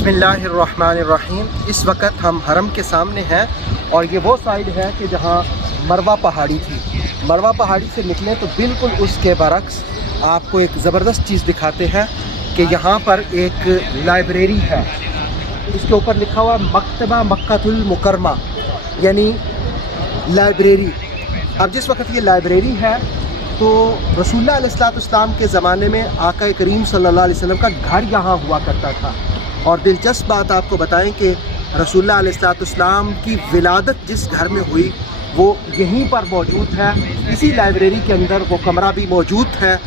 बिस्मिल्लाहिर्रहमानिर्रहीम। इस वक्त हम हरम के सामने हैं और ये वो साइड है कि जहाँ मरवा पहाड़ी थी। मरवा पहाड़ी से निकलें तो बिल्कुल उसके बरक्स आपको एक ज़बरदस्त चीज़ दिखाते हैं कि यहाँ पर एक लाइब्रेरी है। इसके ऊपर लिखा हुआ मकतबा मक्कातुल मुकरमा, यानी लाइब्रेरी। अब जिस वक्त ये लाइब्रेरी है तो रसूलुल्लाह अलैहिस्सलाम के ज़माने में आका करीम सल्लल्लाहु अलैहि वसल्लम का घर यहाँ हुआ करता था। और दिलचस्प बात आपको बताएं कि रसूलुल्लाह अलैहिस्सलाम की विलादत जिस घर में हुई वो यहीं पर मौजूद है। इसी लाइब्रेरी के अंदर वो कमरा भी मौजूद है,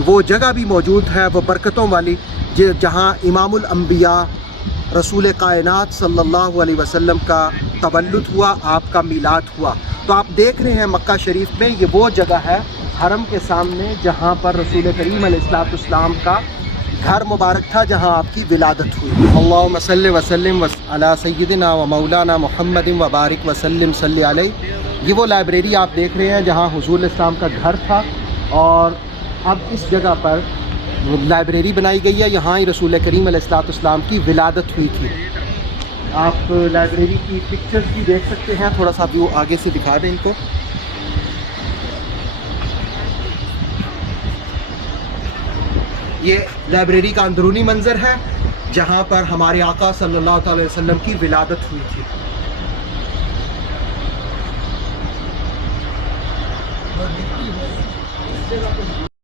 वो जगह भी मौजूद है, वो बरकतों वाली जहाँ इमामुल अंबिया रसूल कायनात सल्लल्लाहु अलैहि वसल्लम का तवल्लुद हुआ, आपका मीलाद हुआ। तो आप देख रहे हैं मक्का शरीफ में ये वो जगह है हरम के सामने जहाँ पर रसूल करीम अलैहिस्सलाम का घर मुबारक था, जहाँ आपकी विलादत हुई। अल्लाहुम्मा सल्लि व सल्लिम अला सय्यिदिना व मौलाना मुहम्मदिन व बारिक व सल्लिम सल्ली अलैहि। ये वो लाइब्रेरी आप देख रहे हैं जहाँ हुज़ूर इस्लाम का घर था और अब इस जगह पर लाइब्रेरी बनाई गई है। यहाँ ही रसूल करीम अलैहिस्सलाम की विलादत हुई थी। आप लाइब्रेरी की पिक्चर्स भी देख सकते हैं, थोड़ा सा व्यू आगे से दिखा दें इनको। ये लाइब्रेरी का अंदरूनी मंजर है जहाँ पर हमारे आका सल्लल्लाहु अलैहि वसल्लम की विलादत हुई थी।